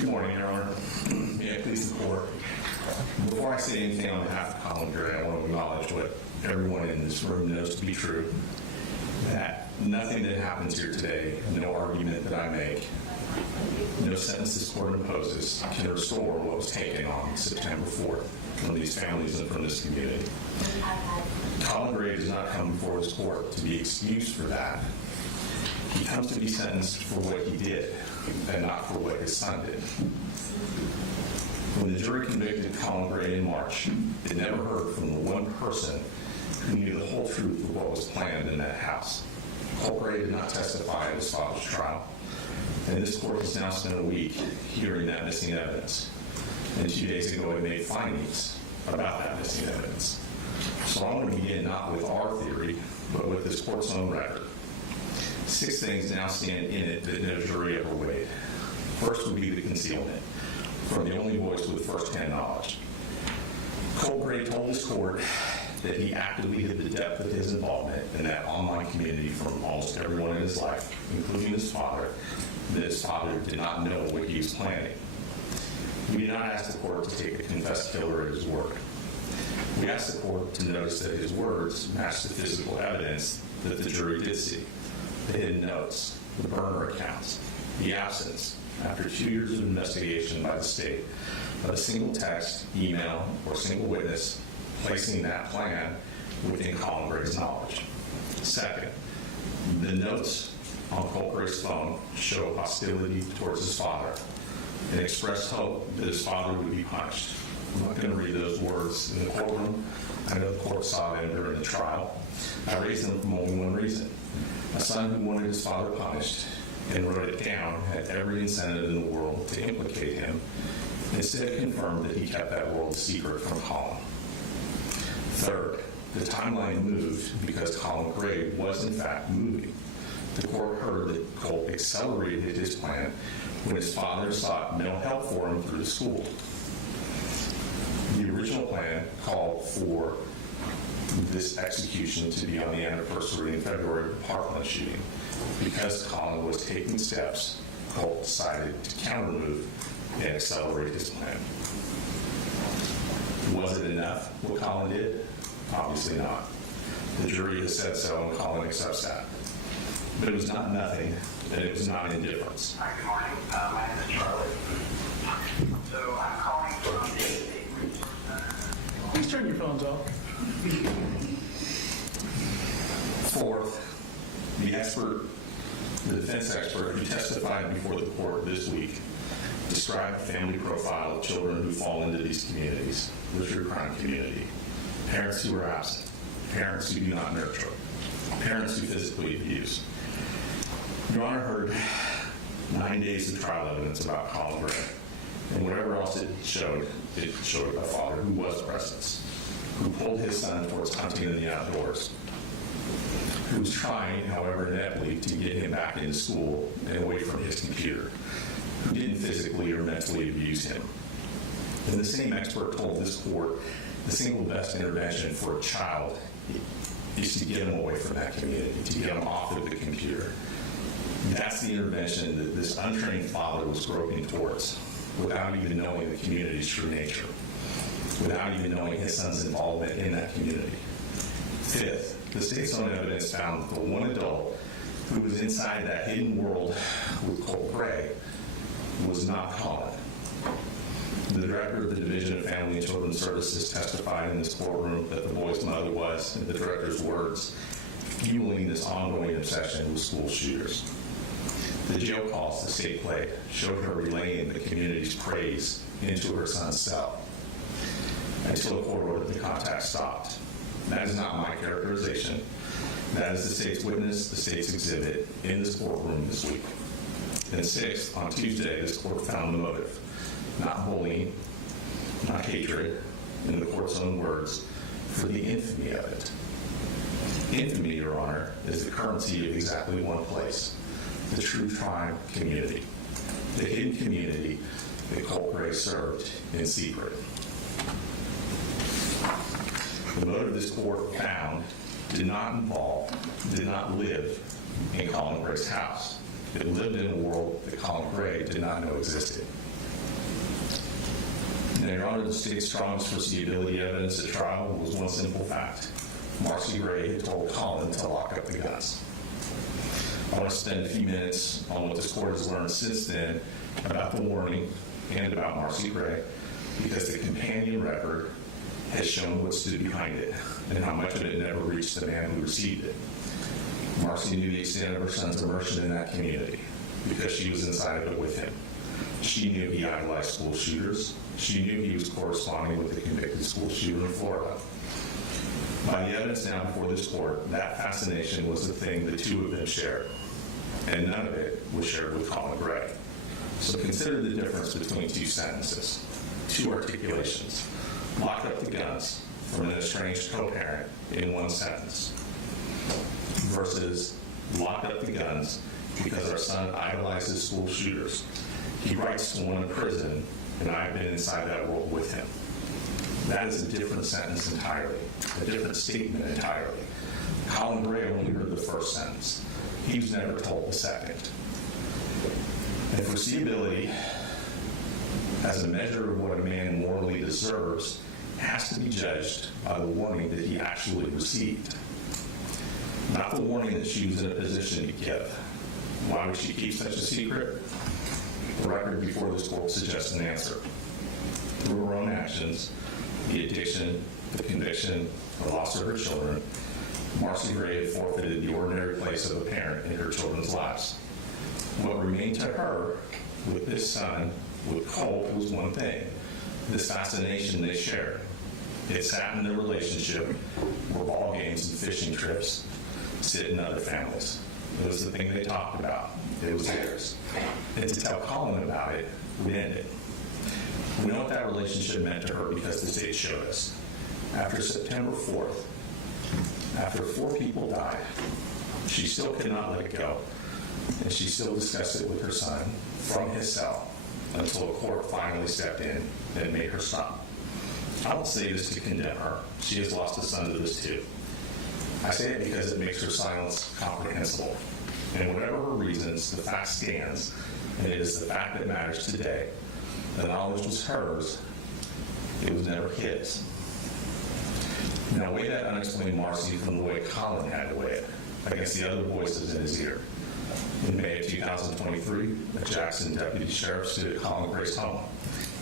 Good morning, Your Honor. May it please the Court. Before I say anything on behalf of Colin Gray, I want to acknowledge what everyone in this room knows to be true, that nothing that happens here today, no argument that I make, no sentence this Court imposes can restore what was taken on September 4th from these families and from this community. Colin Gray does not come before this Court to be excused for that. He comes to be sentenced for what he did and not for what his son did. When the jury convicted Colin Gray in March, it never heard from the one person who knew the whole truth of what was planned in that house. Colt Gray did not testify at his father's trial, and this Court has now spent a week hearing that missing evidence. And 2 days ago, it made findings about that missing evidence. So I want to begin not with our theory, but with this Court's own record. 6 things now stand in it that no jury ever weighed. First would be the concealment, from the only voice with first-hand knowledge. Colt Gray told his court that he actively hid the depth of his involvement in that online community from almost everyone in his life, including his father, that his father did not know what he was planning. We did not ask the court to take a confessed killer at his word. We asked the court to notice that his words matched the physical evidence that the jury did see. The hidden notes, the burner accounts, the absence, after 2 years of investigation by the state, of a single text, email, or single witness placing that plan within Colin Gray's knowledge. Second, the notes on Colt Gray's phone show hostility towards his father and express hope that his father would be punished. I'm not going to read those words in the courtroom. I know the court saw them during the trial. I raised them from only one reason. A son who wanted his father punished and wrote it down had every incentive in the world to implicate him, instead confirmed that he kept that world secret from Colin. Third, the timeline moved because Colin Gray was in fact moving. The court heard that Colt accelerated his plan when his father sought mental help for him through the school. The original plan called for this execution to be on the anniversary in February of the Parkland shooting. Because Colin was taking steps, Colt decided to counter-move and accelerate his plan. Was it enough what Colin did? Obviously not. The jury has said so, and Colin accepts that. But it was not nothing, and it was not indifference. Hi, good morning. My name is Charlie. So I'm calling from the State Resource Center. Please turn your phones off. Fourth, the defense expert who testified before the court this week described the family profile of children who fall into these communities, the true crime community. Parents who are absent, parents who do not nurture, parents who physically abuse. Your Honor heard 9 days of trial evidence about Colin Gray, and whatever else it showed a father who was present, who pulled his son towards hunting in the outdoors, who was trying, however ineptly, to get him back into school and away from his computer, who didn't physically or mentally abuse him. And the same expert told this court the single best intervention for a child is to get him away from that community, to get him off of the computer. That's the intervention that this untrained father was groping towards, without even knowing the community's true nature, without even knowing his son's involvement in that community. Fifth, the state's own evidence found that the one adult who was inside that hidden world with Colt Gray was not Colin. The director of the Division of Family and Children's Services testified in this courtroom that the boy's mother was, in the director's words, fueling this ongoing obsession with school shooters. The jail calls the state played showed her relaying the community's praise into her son's cell until the court ordered the contact stopped. That is not my characterization. That is the state's witness, the state's exhibit in this courtroom this week. And sixth, on Tuesday, this court found the motive. Not bullying, not hatred, in the court's own words, for the infamy of it. Infamy, Your Honor, is the currency of exactly one place, the true crime community, the hidden community that Colt Gray served in secret. The motive this court found did not live in Colin Gray's house. It lived in a world that Colin Gray did not know existed. Now, Your Honor, the state's strongest foreseeability evidence at trial was one simple fact. Marcy Gray had told Colin to lock up the guns. I want to spend a few minutes on what this court has learned since then about the warning and about Marcy Gray, because the companion record has shown what stood behind it and how much of it never reached the man who received it. Marcy knew the extent of her son's immersion in that community because she was inside of it with him. She knew he idolized school shooters. She knew he was corresponding with the convicted school shooter in Florida. By the evidence now before this court, that fascination was the thing the two of them shared, and none of it was shared with Colin Gray. So consider the difference between two sentences, two articulations. Locked up the guns from an estranged co-parent in one sentence versus locked up the guns because our son idolizes school shooters. He writes to one in prison, and I've been inside that world with him. That is a different sentence entirely, a different statement entirely. Colin Gray only heard the first sentence. He was never told the second. And foreseeability, as a measure of what a man morally deserves, has to be judged by the warning that he actually received, not the warning that she was in a position to give. Why would she keep such a secret? The record before this court suggests an answer. Through her own actions, the addiction, the conviction, the loss of her children, Marcy Gray had forfeited the ordinary place of a parent in her children's lives. What remained to her with this son, with Colt, was one thing: this fascination they shared. It sat in their relationship where ball games and fishing trips sit in other families. It was the thing they talked about. It was theirs. And to tell Colin about it would end it. We know what that relationship meant to her because the state showed us. After September 4th, after 4 people died, she still could not let it go, and she still discussed it with her son from his cell until a court finally stepped in and made her stop. I don't say this to condemn her. She has lost a son to this too. I say it because it makes her silence comprehensible. And whatever her reasons, the fact stands, and it is the fact that matters today. The knowledge was hers. It was never his. Now weigh that unexplained Marcy from the way Colin had to weigh it against the other voices in his ear. In May of 2023, a Jackson deputy sheriff stood at Colin Gray's home,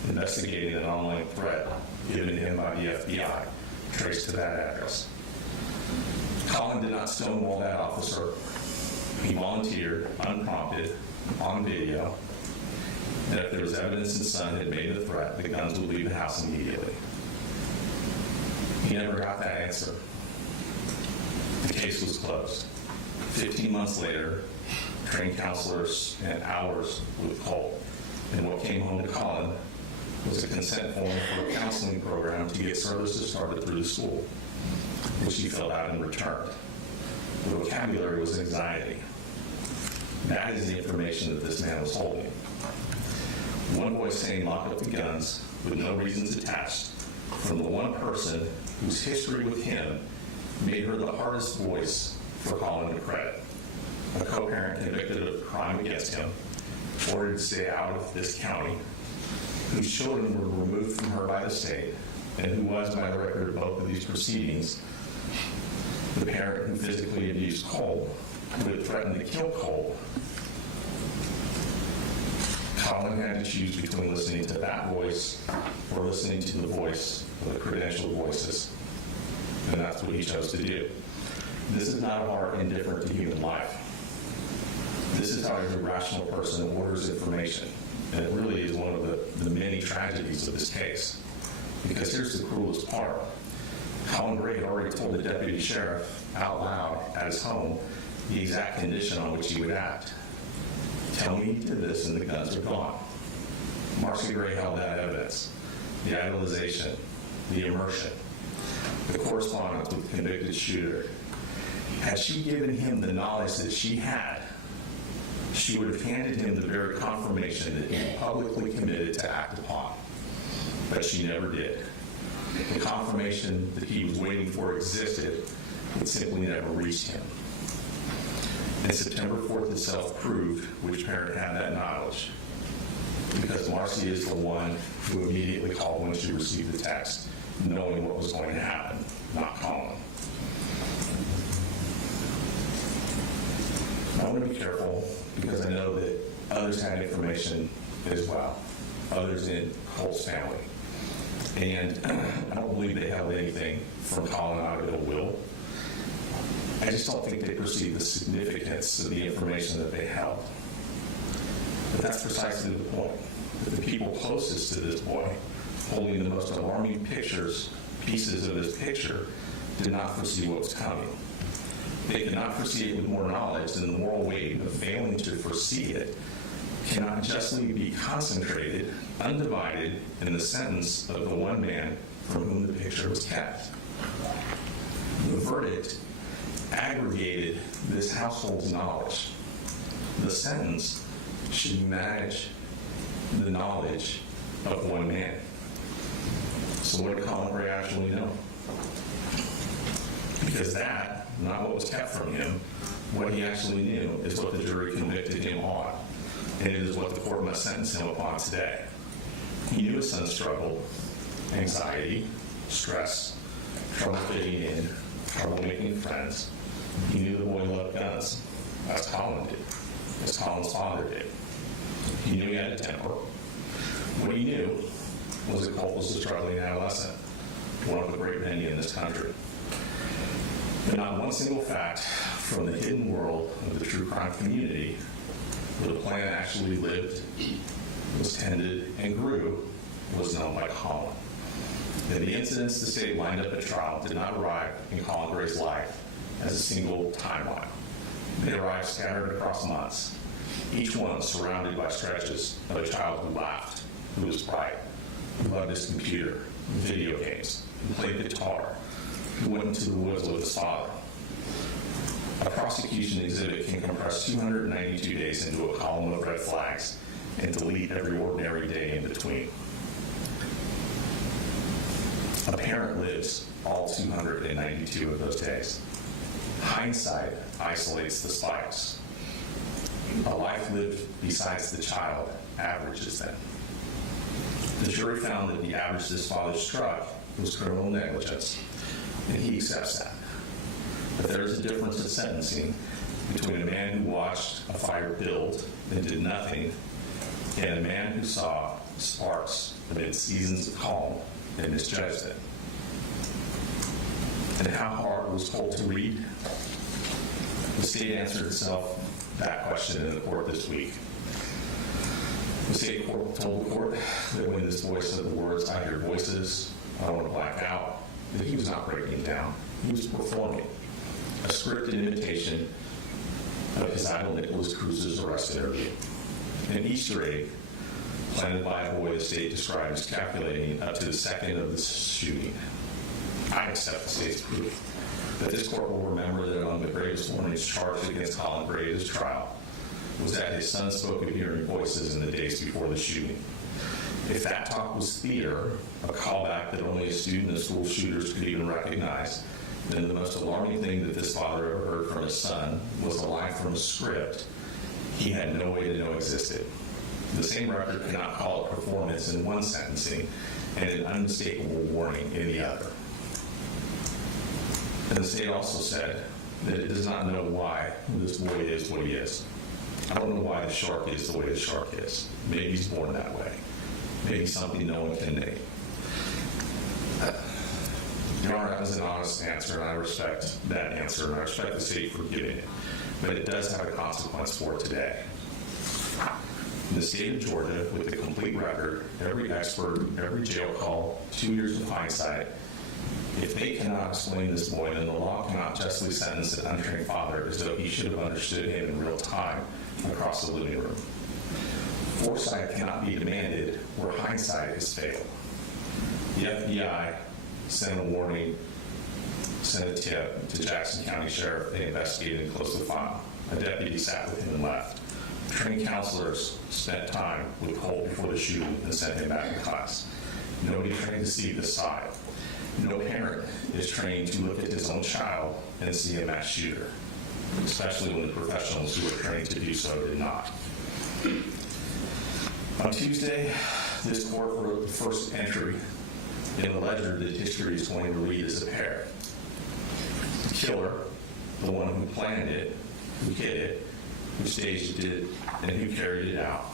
investigating an online threat given to him by the FBI, traced to that address. Colin did not stonewall that officer. He volunteered, unprompted, on video, that if there was evidence his son had made the threat, the guns would leave the house immediately. He never got that answer. The case was closed. 15 months later, trained counselors spent hours with Colt, and what came home to Colin was a consent form for a counseling program to get services started through the school, which he filled out and returned. The vocabulary was anxiety. That is the information that this man was holding. One voice saying lock up the guns with no reasons attached from the one person whose history with him made her the hardest voice for Colin to credit. A co-parent convicted of a crime against him, ordered to stay out of this county, whose children were removed from her by the state, and who was, by the record of both of these proceedings, the parent who physically abused Colt, who had threatened to kill Colt. Colin had to choose between listening to that voice or listening to the voice of the credentialed voices. And that's what he chose to do. This is not a heart indifferent to human life. This is how every rational person orders information. And it really is one of the many tragedies of this case. Because here's the cruelest part. Colin Gray had already told the deputy sheriff out loud at his home the exact condition on which he would act. Tell me he did this and the guns are gone. Marcy Gray held that evidence. The idolization, the immersion, the correspondence with the convicted shooter. Had she given him the knowledge that she had, she would have handed him the very confirmation that he publicly committed to act upon. But she never did. The confirmation that he was waiting for existed, it simply never reached him. And September 4th itself proved which parent had that knowledge. Because Marcy is the one who immediately called when she received the text, knowing what was going to happen, not Colin. I want to be careful because I know that others had information as well, others in Colt's family. And I don't believe they held anything from Colin out of ill will. I just don't think they perceived the significance of the information that they held. But that's precisely the point. That the people closest to this boy, holding the most alarming pieces of this picture, did not foresee what was coming. They could not foresee it with more knowledge than the moral weight of failing to foresee it cannot justly be concentrated, undivided, in the sentence of the one man from whom the picture was kept. The verdict aggregated this household's knowledge. The sentence should match the knowledge of one man. So what did Colin Gray actually know? Because that, not what was kept from him, what he actually knew is what the jury convicted him on. And it is what the court must sentence him upon today. He knew his son struggled, anxiety, stress, trouble fitting in, trouble making friends. He knew the boy loved guns, as Colin did, as Colin's father did. He knew he had a temper. What he knew was that Colt was a struggling adolescent, one of the great many in this country. But not one single fact from the hidden world of the true crime community where the plan actually lived, was tended, and grew was known by Colin. And the incidents the state lined up at trial did not arrive in Colin Gray's life as a single timeline. They arrived scattered across months, each one surrounded by stretches of a child who laughed, who was bright, who loved his computer, video games, who played guitar, who went into the woods with his father. A prosecution exhibit can compress 292 days into a column of red flags and delete every ordinary day in between. A parent lives all 292 of those days. Hindsight isolates the spikes. A life lived besides the child averages them. The jury found that the average this father struck was criminal negligence, and he accepts that. But there is a difference in sentencing between a man who watched a fire build and did nothing and a man who saw sparks amid seasons of calm and misjudged it. And how hard was Colt to read? The state answered itself that question in the court this week. The state court told the court that when this boy said the words, "I hear voices, I want to black out," that he was not breaking down. He was performing a scripted imitation of his idol Nicholas Cruz's arrest interview. An Easter egg planted by a boy the state described as calculating up to the second of the shooting. I accept the state's proof. But this court will remember that among the greatest warnings charged against Colin Gray at his trial was that his son spoke of hearing voices in the days before the shooting. If that talk was theater, a callback that only a student of school shooters could even recognize, then the most alarming thing that this father ever heard from his son was a line from a script he had no way to know existed. The same record cannot call it performance in one sentencing and an unmistakable warning in the other. And the state also said that it does not know why this boy is what he is. I don't know why the shark is the way the shark is. Maybe he's born that way. Maybe something no one can name. Your Honor, that was an honest answer, and I respect that answer, and I respect the state for giving it. But it does have a consequence for today. In the state of Georgia, with the complete record, every expert, every jail call, 2 years of hindsight, if they cannot explain this boy, then the law cannot justly sentence an untrained father as though he should have understood him in real time across the living room. Foresight cannot be demanded where hindsight is failed. The FBI sent a warning, sent a tip to Jackson County Sheriff. They investigated and closed the file. A deputy sat with him and left. Trained counselors spent time with Colt before the shooting and sent him back to class. Nobody trained to see this side. No parent is trained to look at his own child and see a mass shooter, especially when the professionals who were trained to do so did not. On Tuesday, this court wrote the first entry in the ledger that history is going to read as a pair. The killer, the one who planned it, who hid it, who staged it, and who carried it out,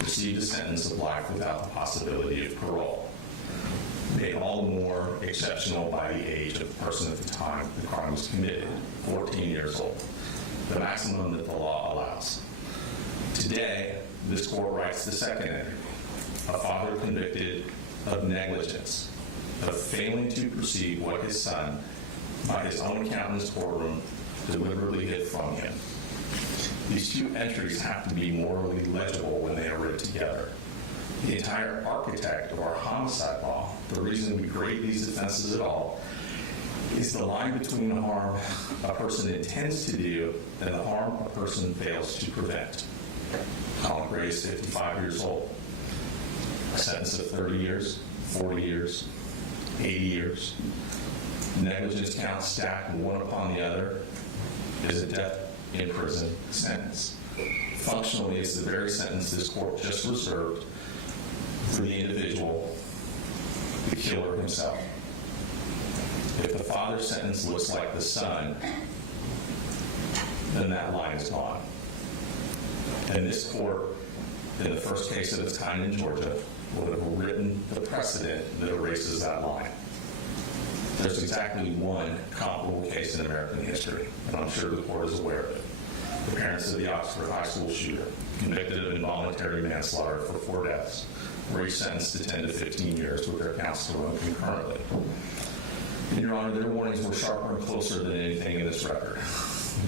received a sentence of life without the possibility of parole. Made all the more exceptional by the age of the person at the time the crime was committed, 14 years old, the maximum that the law allows. Today, this court writes the second entry. A father convicted of negligence, of failing to perceive what his son, by his own account in his courtroom, deliberately hid from him. These two entries have to be morally legible when they are read together. The entire architect of our homicide law, the reason we grade these offenses at all, is the line between the harm a person intends to do and the harm a person fails to prevent. Colin Gray is 55 years old. A sentence of 30 years, 40 years, 80 years. Negligence counts stacked one upon the other is a death in prison sentence. Functionally, it's the very sentence this court just reserved for the individual, the killer himself. If the father's sentence looks like the son, then that line is gone. And this court, in the first case of its kind in Georgia, would have written the precedent that erases that line. There's exactly one comparable case in American history, and I'm sure the court is aware of it. The parents of the Oxford High School shooter, convicted of involuntary manslaughter for 4 deaths, were each sentenced to 10 to 15 years with their counts to run concurrently. And Your Honor, their warnings were sharper and closer than anything in this record.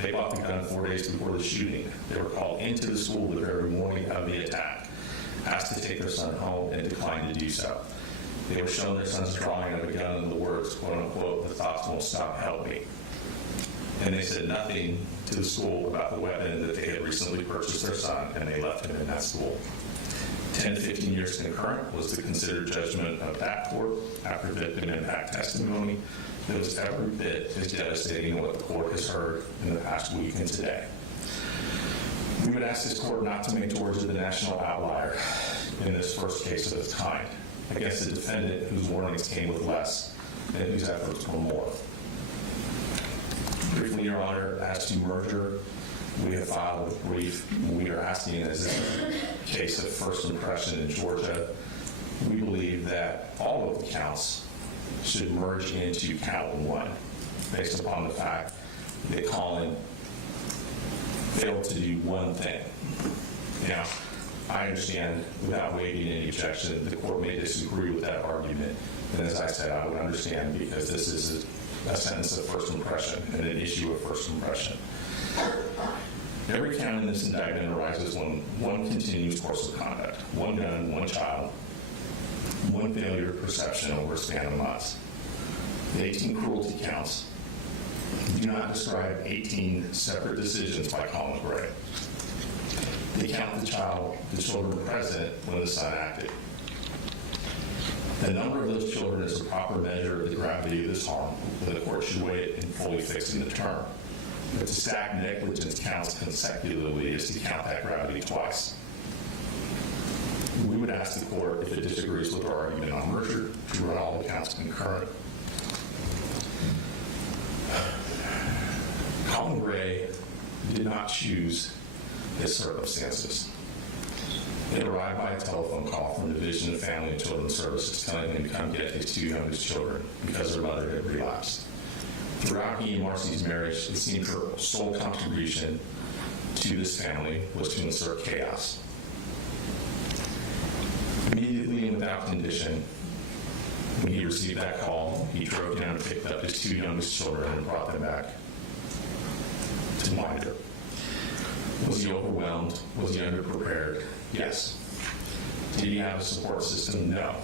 They bought the gun 4 days before the shooting. They were called into the school the very morning of the attack, asked to take their son home, and declined to do so. They were shown their son's drawing of a gun and the words, quote unquote, "the thoughts won't stop, help me." And they said nothing to the school about the weapon that they had recently purchased their son, and they left him in that school. 10 to 15 years concurrent was the considered judgment of that court after victim impact testimony that was every bit as devastating as what the court has heard in the past week and today. We would ask this court not to make Georgia the national outlier in this first case of its kind against a defendant whose warnings came with less and whose efforts were more. Briefly, Your Honor, as to merger, we have filed a brief. We are asking, as a case of first impression in Georgia, we believe that all of the counts should merge into count one, based upon the fact that Colin failed to do one thing. Now, I understand, without waiving any objection, the court may disagree with that argument. And as I said, I would understand because this is a sentence of first impression and an issue of first impression. Every count in this indictment arises when one continuous course of conduct, one gun, one child, one failure of perception over a span of months. The 18 cruelty counts do not describe 18 separate decisions by Colin Gray. They count the children present when the son acted. The number of those children is a proper measure of the gravity of this harm, and the court should weigh it in fully fixing the term. But to stack negligence counts consecutively is to count that gravity twice. We would ask the court, if it disagrees with our argument on merger, to run all the counts concurrent. Colin Gray did not choose his circumstances. It arrived by a telephone call from the Division of Family and Children's Services telling him to come get his 2 youngest children because their mother had relapsed. Throughout he and Marcy's marriage, it seemed her sole contribution to this family was to insert chaos. Immediately and without condition, when he received that call, he drove down and picked up his 2 youngest children and brought them back to Winder. Was he overwhelmed? Was he underprepared? Yes. Did he have a support system? No.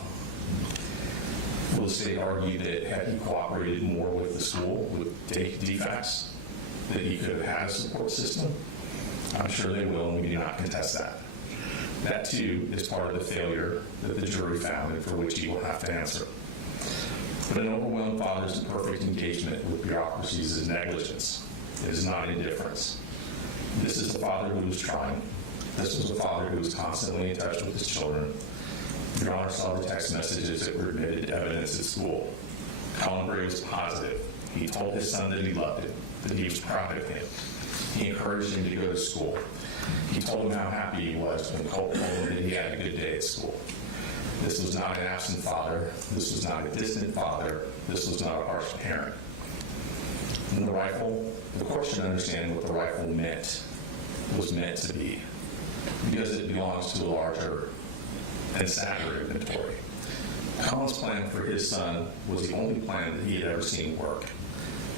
Will the state argue that had he cooperated more with the school with defects, that he could have had a support system? I'm sure they will, and we do not contest that. That, too, is part of the failure that the jury found and for which he will have to answer. But an overwhelmed father's imperfect engagement with bureaucracies is negligence. It is not indifference. This is a father who is trying. This was a father who was constantly in touch with his children. Your Honor saw the text messages that were admitted to evidence at school. Colin Gray was positive. He told his son that he loved him, that he was proud of him. He encouraged him to go to school. He told him how happy he was when Colt told him that he had a good day at school. This was not an absent father. This was not a distant father. This was not a harsh parent. And the rifle, the court should understand what the rifle was meant to be, because it belongs to a larger and sadder inventory. Colin's plan for his son was the only plan that he had ever seen work.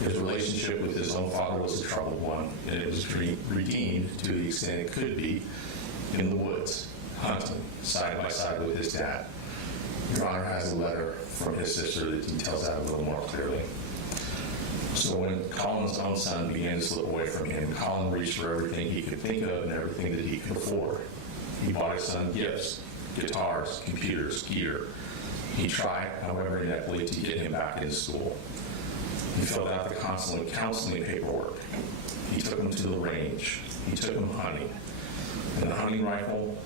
His relationship with his own father was a troubled one, and it was redeemed to the extent it could be in the woods, hunting, side by side with his dad. Your Honor has a letter from his sister that details that a little more clearly. So when Colin's own son began to slip away from him, Colin reached for everything he could think of and everything that he could afford. He bought his son gifts, guitars, computers, gear. He tried, however ineptly, to get him back into school. He filled out the counseling paperwork. He took him to the range. He took him hunting. And the hunting rifle,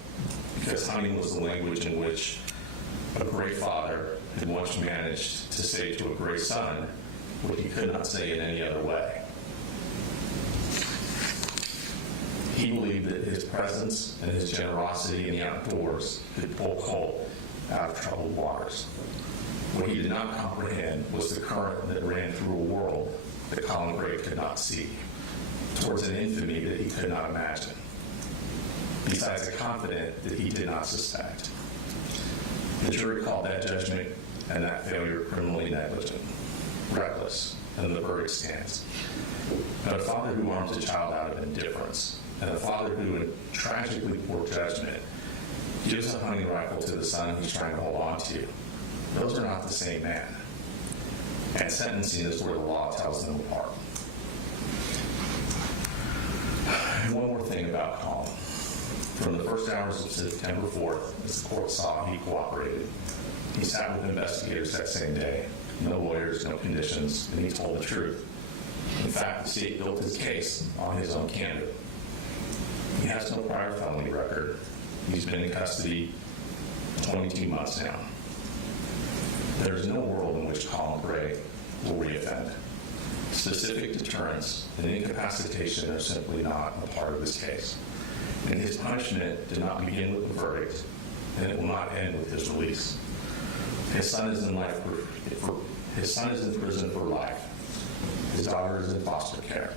because hunting was the language in which a great father had once managed to say to a great son what he could not say in any other way. He believed that his presence and his generosity in the outdoors could pull Colt out of troubled waters. What he did not comprehend was the current that ran through a world that Colin Gray could not see, towards an infamy that he could not imagine, besides a confidence that he did not suspect. The jury called that judgment and that failure criminally negligent, reckless, and the verdict stands. But a father who arms a child out of indifference, and a father who, in tragically poor judgment, gives a hunting rifle to the son he's trying to hold on to, those are not the same man. And sentencing is where the law tells them apart. And one more thing about Colin. From the first hours of September 4th, as the court saw, he cooperated. He sat with investigators that same day. No lawyers, no conditions, and he told the truth. In fact, the state built his case on his own candor. He has no prior felony record. He's been in custody 22 months now. There is no world in which Colin Gray will reoffend. Specific deterrence and incapacitation are simply not a part of this case. And his punishment did not begin with the verdict, and it will not end with his release. His son is in prison for life. His daughter is in foster care.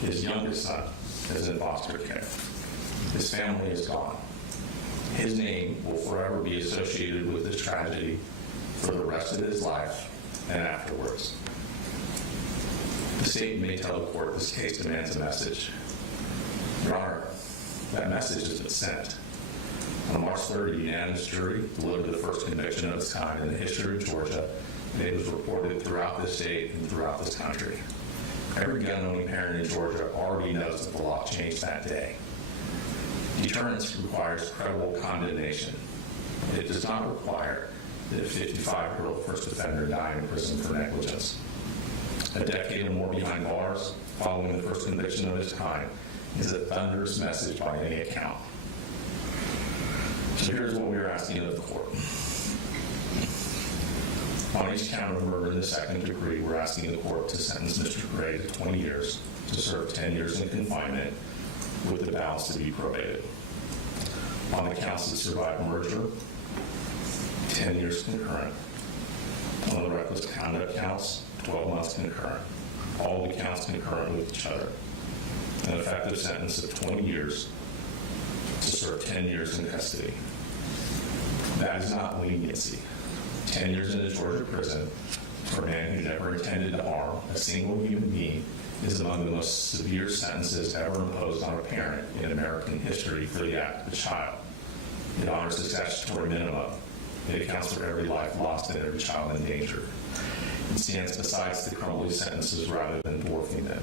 His youngest son is in foster care. His family is gone. His name will forever be associated with this tragedy for the rest of his life and afterwards. The state may tell the court this case demands a message. Your Honor, that message has been sent. On March 3rd, a unanimous jury delivered the first conviction of its kind in the history of Georgia, and it was reported throughout the state and throughout this country. Every gun-owning parent in Georgia already knows that the law changed that day. Deterrence requires credible condemnation. It does not require that a 55-year-old first offender die in prison for negligence. A decade or more behind bars, following the first conviction of his kind, is a thunderous message by any account. So here's what we are asking of the court. On each count of murder in the second degree, we're asking the court to sentence Mr. Gray to 20 years, to serve 10 years in confinement, with the balance to be probated. On the counts that survive merger, 10 years concurrent. On the reckless conduct counts, 12 months concurrent. All the counts concurrent with each other. An effective sentence of 20 years to serve 10 years in custody. That is not leniency. 10 years in a Georgia prison for a man who never intended to harm a single human being is among the most severe sentences ever imposed on a parent in American history for the act of a child. It honors the statutory minimum. It accounts for every life lost and every child endangered. It stands beside the criminal sentences rather than dwarfing them.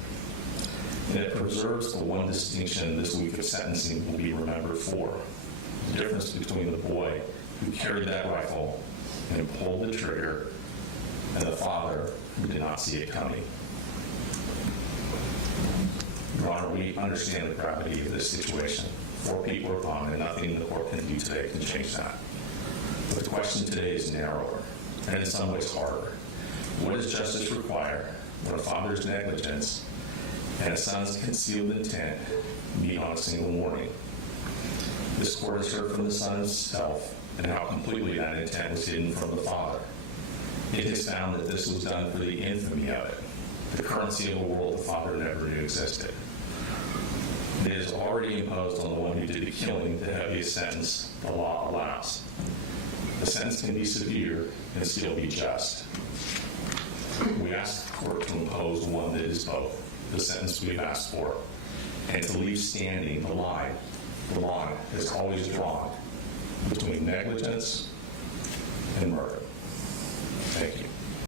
And it preserves the one distinction this week of sentencing will be remembered for: the difference between the boy who carried that rifle and pulled the trigger and the father who did not see it coming. Your Honor, we understand the gravity of this situation. 4 people are gone, and nothing the court can do today can change that. But the question today is narrower, and in some ways harder. What does justice require when a father's negligence and a son's concealed intent meet on a single morning? This court has heard from the son himself and how completely that intent was hidden from the father. It has found that this was done for the infamy of it, the currency of a world the father never knew existed. It is already imposed on the one who did the killing the heaviest sentence the law allows. The sentence can be severe and still be just. We ask the court to impose one that is both, the sentence we've asked for, and to leave standing the line is always drawn between negligence and murder. Thank you.